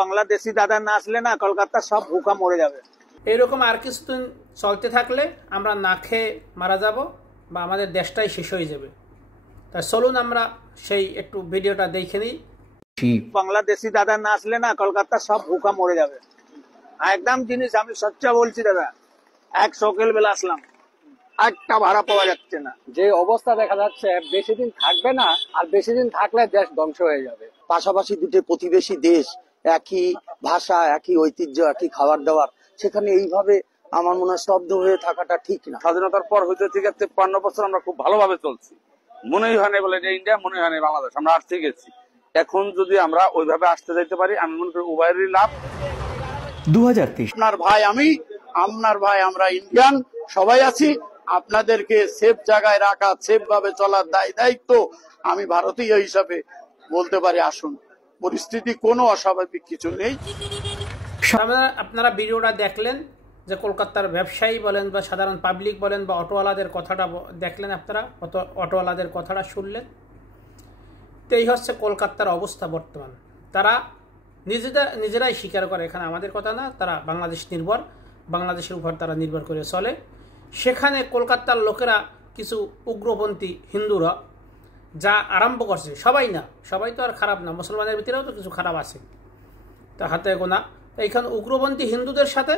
বাংলাদেশি দাদা না আসলে না কলকাতা সব ভুকা মরে যাবে। এইরকম আর কিছুদিন চলতে থাকলে আমরা না খেয়ে মারা যাব বা আমাদের দেশটাই শেষ হয়ে যাবে। তাই চলুন আমরা সেই একটু ভিডিওটা দেখে নিই। বাংলাদেশি দাদা না আসলে না কলকাতা সব ভুকা মরে যাবে একদম। জিনিস আমি সচ্চা বলছি দাদা, এক সকাল বেলা আসলাম, একটা ভাড়া পাওয়া যাচ্ছে না। যে অবস্থা দেখা যাচ্ছে বেশি দিন থাকবে না, আর বেশি দিন থাকলে দেশ ধ্বংস হয়ে যাবে। পাশাপাশি দুটো প্রতিবেশী দেশ, একই ভাষা, একই ঐতিহ্য, একই খাবার দাবার, সেখানে এইভাবে আমার মনে হয় স্তব্ধ হয়ে থাকাটা ঠিক না। স্বাধীনতার পর হইতে থেকে ৫৩ বছর আমরা খুব ভালোভাবে চলছি, মনেই হয়নি বলে যে ইন্ডিয়া, মনে হয়নি বাংলাদেশ, আমরা আসতে গেছি। এখন যদি আমরা ওইভাবে আসতে যাইতে পারি, আমি মনে করি উভয়েরই লাভ। 2023 আপনার ভাই আমি, আপনার ভাই আমরা ইন্ডিয়ান সবাই আছি। আপনাদেরকে সেফ জায়গায় রাখা, সেফ ভাবে চলার দায়িত্ব আমি ভারতীয় হিসাবে বলতে পারি। আসুন, পরিস্থিতি কোনো অস্বাভাবিক কিছু নেই। আপনারা ভিডিওটা দেখলেন যে কলকাতার ব্যবসায়ী বলেন বা সাধারণ পাবলিক বলেন বা অটোওয়ালাদের কথাটা দেখলেন, আপনারা অটোওয়ালাদের কথাটা শুনলেন। তো এই হচ্ছে কলকাতার অবস্থা বর্তমান। তারা নিজেরাই স্বীকার করে, এখানে আমাদের কথা না, তারা বাংলাদেশ নির্ভর, বাংলাদেশের উপর তারা নির্ভর করে চলে। সেখানে কলকাতার লোকেরা কিছু উগ্রপন্থী হিন্দুরা যা আরম্ভ করছে, সবাই না, সবাই তো আর খারাপ না, মুসলমানের ভিতরেও তো কিছু খারাপ আছে, তা হাতে গোনা। এইখানে উগ্রপন্থী হিন্দুদের সাথে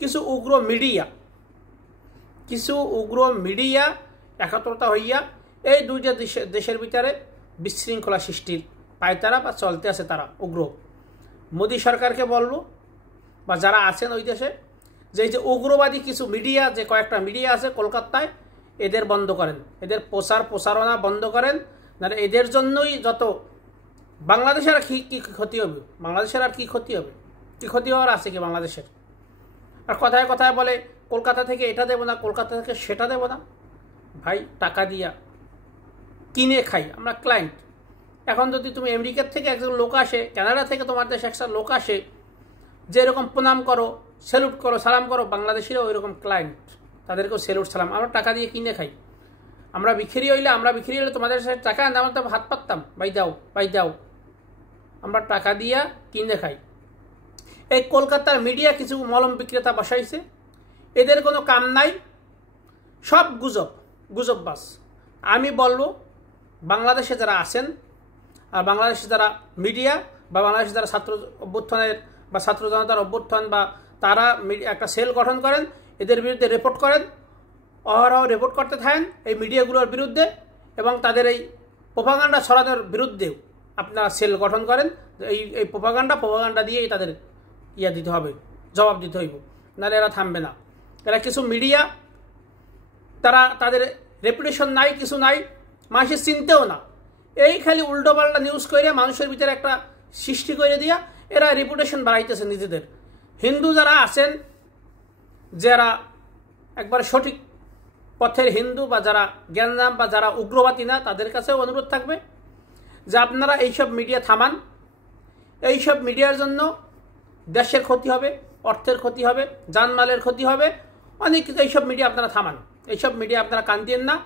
কিছু উগ্র মিডিয়া একত্রতা হইয়া এই দুইটা দেশের ভিতরে বিশৃঙ্খলা সৃষ্টির পায়তারা বা চলতে আছে। তারা উগ্র মোদী সরকারকে বলবো বা যারা আছেন ওই দেশে, যে এই যে উগ্রবাদী কিছু মিডিয়া, যে কয়েকটা মিডিয়া আছে কলকাতায়, এদের বন্ধ করেন, এদের প্রচারণা বন্ধ করেন। না এদের জন্যই যত বাংলাদেশের আর কি ক্ষতি হবে, বাংলাদেশের আর কি ক্ষতি হবে, কি ক্ষতি হওয়ার আছে কি বাংলাদেশের? আর কথায় কথায় বলে কলকাতা থেকে এটা দেবো না, কলকাতা থেকে সেটা দেবো না। ভাই টাকা দিয়া কিনে খাই আমরা ক্লায়েন্ট। এখন যদি তুমি আমেরিকার থেকে একজন লোক আসে, কানাডা থেকে তোমার দেশে একটা লোক আসে, যে এরকম প্রণাম করো, স্যালুট করো, সালাম করো, বাংলাদেশিরা ওই রকম ক্লায়েন্ট, তাদেরকেও স্যালুট সালাম। আমরা টাকা দিয়ে কিনে খাই। আমরা বিক্রি হইলে তোমাদের সাথে টাকা আমরা তো হাত পাততাম, ভাই দাও। আমরা টাকা দিয়া কিনে খাই। এই কলকাতার মিডিয়া কিছু মলম বিক্রেতা বসাইছে, এদের কোনো কাম নাই, সব গুজব বাস। আমি বলবো বাংলাদেশে যারা আছেন, আর বাংলাদেশে যারা মিডিয়া বা বাংলাদেশে যারা ছাত্র অভ্যুত্থানের বা ছাত্র জনতার অভ্যুত্থান বা তারা একটা সেল গঠন করেন, এদের বিরুদ্ধে রিপোর্ট করেন, অহরহ রিপোর্ট করতে থাকেন এই মিডিয়াগুলোর বিরুদ্ধে, এবং তাদের এই প্রোপাগান্ডা ছড়ানোর বিরুদ্ধেও আপনারা সেল গঠন করেন। এই প্রোপাগান্ডা দিয়েই তাদের দিতে হবে, জবাব দিতে হইব, নাহলে এরা থামবে না। এরা কিছু মিডিয়া, তাদের রেপুটেশন নাই, কিছু নাই, মানুষের চিনতেও না, এই খালি উল্টোপাল্টা নিউজ করে মানুষের ভিতরে একটা সৃষ্টি করে দিয়া এরা রেপুটেশন বাড়াইতেছে নিজেদের। হিন্দু যারা আছেন, যারা একবারে সঠিক পথের হিন্দু বা যারা জ্ঞানজাম বা যারা উগ্রবাদী না, তাদের কাছেও অনুরোধ থাকবে যে আপনারা এইসব মিডিয়া থামান। এইসব মিডিয়ার জন্য দেশের ক্ষতি হবে, অর্থের ক্ষতি হবে, জানমালের ক্ষতি হবে, অনেক কিছু। এইসব মিডিয়া আপনারা থামান, এইসব মিডিয়া আপনারা কান দিয়েন না।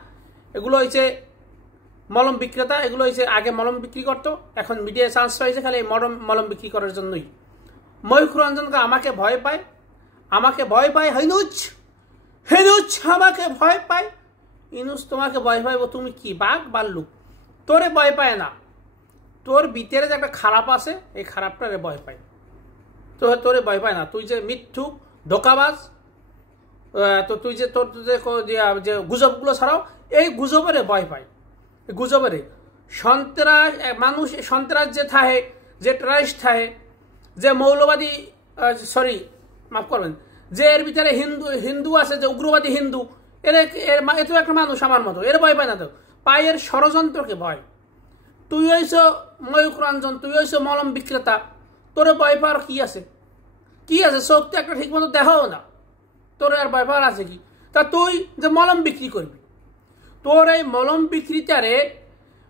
এগুলো হয়েছে মলম বিক্রেতা, এগুলো হয়েছে আগে মলম বিক্রি করতো, এখন মিডিয়ায় চান্স পাইছে খালি মলম বিক্রি করার জন্যই। ময়ূখ রঞ্জনকে আমাকে ভয় পায়, হেনুজ আমাকে ভয় পায়। ইনুস তোমাকে ভয় পাইব, তুমি কি বাঘ বাল্লুক? তোরে ভয় পায় না, তোর ভিতরে যে একটা খারাপ আছে, এই খারাপটারে ভয় পায়, তোরে ভয় পায় না। তুই যে মিথ্যু ধোকাবাজ, তো তুই যে তোর যে গুজবগুলো ছাড়াও, এই গুজবেরে ভয় পায়। গুজবেরে সন্ত্রাস যে থাহে, যে টেররিস্ট থাহে, যে মৌলবাদী, মাফ করবেন, যে এর ভিতরে হিন্দু আছে, যে উগ্রবাদী হিন্দু, এ তো একটা মানুষ আমার মতো, এর ভয় পায় না, তো পায়ের ষড়যন্ত্রকে ভয়। তুই হইছ ময়ূখ রঞ্জন, তুই হইছ মলম বিক্রেতা, তোরে ভয় পাওয়ার কি আছে? চোখ তো একটা ঠিক মতো দেখাও না, তোর আর ভয় পাওয়ার আছে কি? তা তুই যে মলম বিক্রি করবি, তোর এই মলম বিক্রিটারে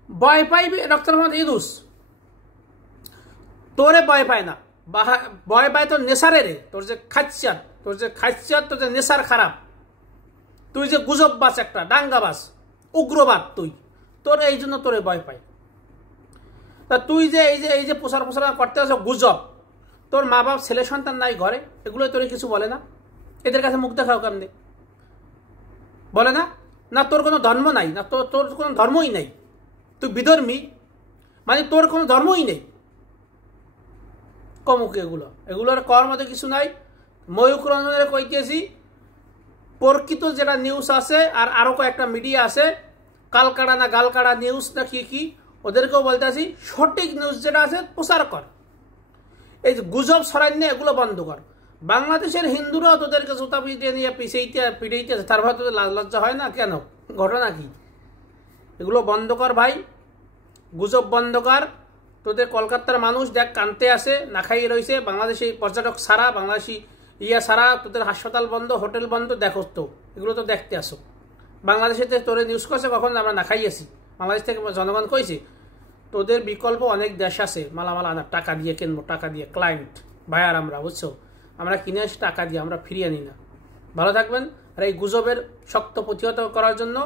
ভয় পাইবি ডক্টর মোহাম্মদ ইউনূস, তোরে ভয় পায় না, ভয় পায় তোর নেশারে রে, তোর যে খাচ্চার, তোর যে নেশার খারাপ, তুই যে গুজববাজ, একটা ডাঙ্গাবাজ, উগ্রবাদ, তোর এই জন্য তোরে ভয় পায়। তা তুই যে এই যে প্রচার করতে আছো গুজব, তোর মা বাপ ছেলে সন্তান নাই ঘরে, এগুলো তোর কিছু বলে না? এদের কাছে মুখ দেখাও কেমনে? বলে না? না তোর কোনো ধর্ম নাই, না তোর কোনো ধর্মই নাই, তুই বিধর্মী, মানে তোর কোনো ধর্মই নেই। কমুকে এগুলোর কর মতো কিছু নাই। ময়ূক রঞ্জনের কইতেছি, প্রকৃত যেটা নিউজ আছে আর আরও কয়েকটা মিডিয়া আছে, কালকাড়া না গালকাড়া নিউজ না কি ওদেরকেও বলতেছি, সঠিক নিউজ যেটা আছে প্রচার কর। এই যে গুজব ছড়াই নিয়ে এগুলো বন্ধ কর। বাংলাদেশের হিন্দুরাও তোদেরকে জুতা পিটিয়ে নিয়ে পিটাইতে আছে, তার ভাই তোদের লজ্জা হয় না কেন? ঘটনা কি? এগুলো বন্ধ কর ভাই, গুজব বন্ধ কর। তোদের কলকাতার মানুষ দেখ কানতে আসে, না খাইয়ে রয়েছে, বাংলাদেশি পর্যটক ছাড়া, বাংলাদেশি ছাড়া, তোদের হাসপাতাল বন্ধ, হোটেল বন্ধ, দেখো তো এগুলো তো দেখতে আসো। বাংলাদেশে তোরে নিউজ করছে কখন আমরা না খাইয়েছি, বাংলাদেশ থেকে জনগণ কইছে তোদের বিকল্প অনেক দেশ আছে মালামাল আনার, টাকা দিয়ে কিনবো, টাকা দিয়ে ক্লায়েন্ট ভাইয়ার আমরা, বুঝছো? আমরা কিনে আসি টাকা দিয়ে, আমরা ফিরিয়ে নিই না। ভালো থাকবেন। আর এই গুজবের শক্ত প্রতিহত করার জন্য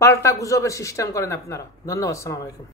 পাল্টা গুজবের সিস্টেম করেন আপনারা। ধন্যবাদ, আসসালামু আলাইকুম।